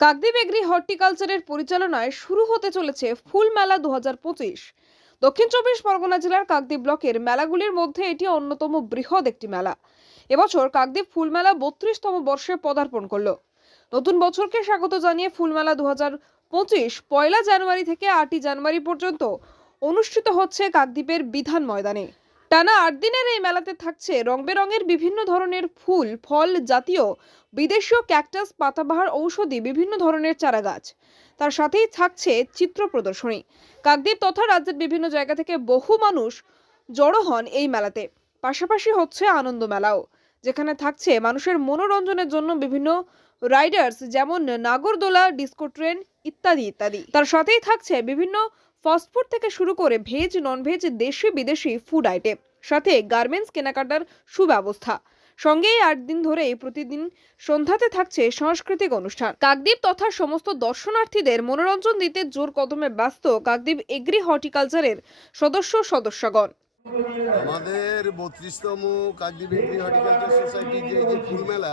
Kakdwip agri হর্টিকালচারের পরিচালনায় শুরু হতে চলেছে ফুল মেলা দু হাজার পঁচিশ। দক্ষিণ চব্বিশ পরগনা জেলার কাকদ্বীপ ব্লকের মেলাগুলির মধ্যে এটি অন্যতম বৃহৎ একটি মেলা। এবছর কাকদ্বীপ ফুল মেলা বত্রিশতম বর্ষে পদার্পণ করল। নতুন বছরকে স্বাগত জানিয়ে ফুলমেলা দু পঁচিশ পয়লা জানুয়ারি থেকে আটই জানুয়ারি পর্যন্ত অনুষ্ঠিত হচ্ছে কাকদ্বীপের বিধান ময়দানে। টানা আট দিনের এই মেলাতে থাকছে রং বেরঙের বিভিন্ন ধরনের ফুল, ফল জাতীয় বিদেশীয় ক্যাকটাস, পাতাবাহার, ঔষধি বিভিন্ন ধরনের চারা গাছ তার সাথেই থাকছে চিত্র প্রদর্শনী। কাকদ্বীপ তথা রাজ্যের বিভিন্ন জায়গা থেকে বহু মানুষ জড়ো হন এই মেলাতে। পাশাপাশি হচ্ছে আনন্দ মেলাও, যেখানে থাকছে মানুষের মনোরঞ্জনের জন্য বিভিন্ন রাইডার্স, যেমন নাগরদোলা, ডিস্কো ট্রেন ইত্যাদি ইত্যাদি। তার সাথেই থাকছে বিভিন্ন ফাস্টফুড থেকে শুরু করে ভেজ নন ভেজ দেশি, বিদেশি ফুড আইটেম সাথে গার্মেন্টস কেনাকাটার সুব্যবস্থা। সঙ্গে আট দিন ধরেই প্রতিদিন সন্ধ্যাতে থাকছে সাংস্কৃতিক অনুষ্ঠান। কাকদ্বীপ তথা সমস্ত দর্শনার্থীদের মনোরঞ্জন দিতে জোর কদমে ব্যস্ত কাকদ্বীপ এগ্রি হর্টিকালচারের সদস্য, সদস্যগণ। আমাদের বত্রিশতম কাকদ্বীপ এগ্রি হর্টিকালচার সোসাইটির যে ফুল মেলা,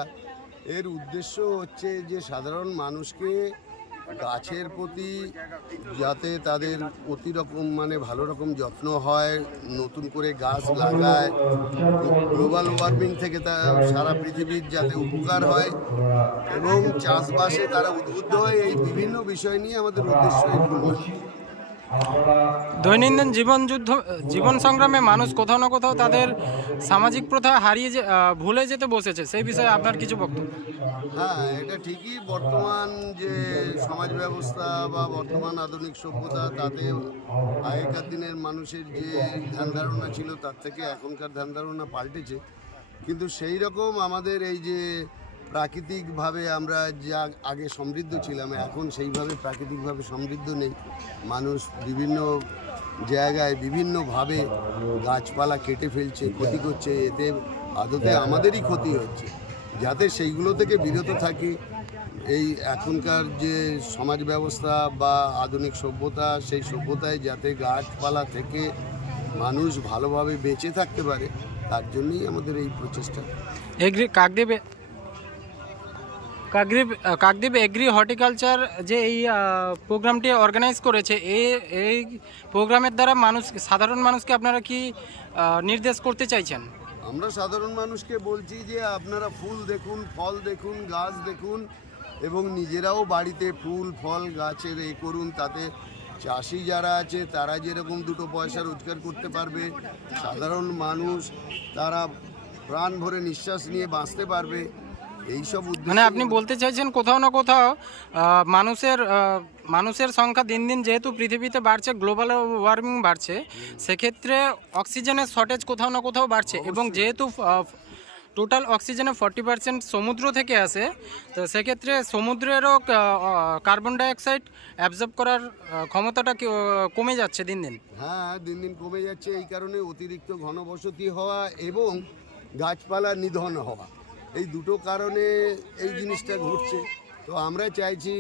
এর উদ্দেশ্য হচ্ছে যে সাধারণ মানুষকে গাছের প্রতি যাতে তাদের অতি রকম মানে ভালো রকম যত্ন হয়, নতুন করে গাছ লাগায় গ্লোবাল ওয়ার্মিং থেকে তা সারা পৃথিবীর যাতে উপকার হয় এবং চাষবাসে তারা উদ্বুদ্ধ হয় এই বিভিন্ন বিষয় নিয়ে আমাদের উদ্দেশ্য মেলা। দৈনন্দিন জীবন যুদ্ধ, জীবন সংগ্রামে মানুষ কোথাও না কোথাও তাদের সামাজিক প্রথা হারিয়ে যে ভুলে যেতে বসেছে, সেই বিষয়ে আপনার কিছু বক্তব্য। হ্যাঁ এটা ঠিকই বর্তমান যে সমাজ ব্যবস্থা বা বর্তমান আধুনিক সভ্যতা, তাতে আগেকার দিনের মানুষের যে ধ্যান ধারণা ছিল, তার থেকে এখনকার ধ্যান ধারণা পাল্টেছে। কিন্তু সেই রকম আমাদের এই যে প্রাকৃতিকভাবে আমরা যা আগে সমৃদ্ধ ছিলাম এখন সেইভাবে প্রাকৃতিকভাবে সমৃদ্ধ নেই। মানুষ বিভিন্ন জায়গায় বিভিন্নভাবে গাছপালা কেটে ফেলছে ক্ষতি করছে এতে আদতে আমাদেরই ক্ষতি হচ্ছে। যাতে সেইগুলো থেকে বিরত থাকি এই এখনকার যে সমাজ ব্যবস্থা বা আধুনিক সভ্যতা সেই সভ্যতায় যাতে গাছপালা থেকে মানুষ ভালোভাবে বেঁচে থাকতে পারে তার জন্যই আমাদের এই প্রচেষ্টা। Agri Kakdwip Kakdwip Kakdwip agri horticulture যে এই প্রোগ্রামটি অর্গানাইজ করেছে এই এই প্রোগ্রামের দ্বারা মানুষ, সাধারণ মানুষকে আপনারা কি নির্দেশ করতে চাইছেন? আমরা সাধারণ মানুষকে বলছি যে আপনারা ফুল দেখুন, ফল দেখুন, গাছ দেখুন এবং নিজেরাও বাড়িতে ফুল, ফল, গাছের এ করুন। তাতে চাষি যারা আছে, তারা যেরকম দুটো পয়সা রোজগার করতে পারবে, সাধারণ মানুষ তারা প্রাণ ভরে নিঃশ্বাস নিয়ে বাঁচতে পারবে। এইসব মানে আপনি বলতে চাইছেন কোথাও না কোথাও মানুষের মানুষের সংখ্যা দিন দিন যেহেতু পৃথিবীতে বাড়ছে গ্লোবাল ওয়ার্মিং বাড়ছে সেক্ষেত্রে অক্সিজেনের শর্টেজ কোথাও না কোথাও বাড়ছে এবং যেহেতু টোটাল অক্সিজেনের ফর্টি পার্সেন্ট সমুদ্র থেকে আসে তো সেক্ষেত্রে সমুদ্রেরও কার্বন ডাইঅক্সাইড অ্যাবজর্ব করার ক্ষমতাটা কমে যাচ্ছে দিন দিন? হ্যাঁ দিন দিন কমে যাচ্ছে এই কারণে অতিরিক্ত ঘনবসতি হওয়া এবং গাছপালা নিধন হওয়া। এই দুটো কারণে এই জিনিসটা ঘটছে। তো আমরা চাইছি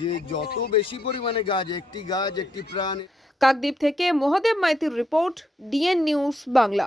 যে যত বেশি পরিমাণে গাছ, একটি গাছ, একটি প্রাণ কাকদ্বীপ থেকে মহাদেব মাইতির রিপোর্ট, ডিএন নিউজ বাংলা।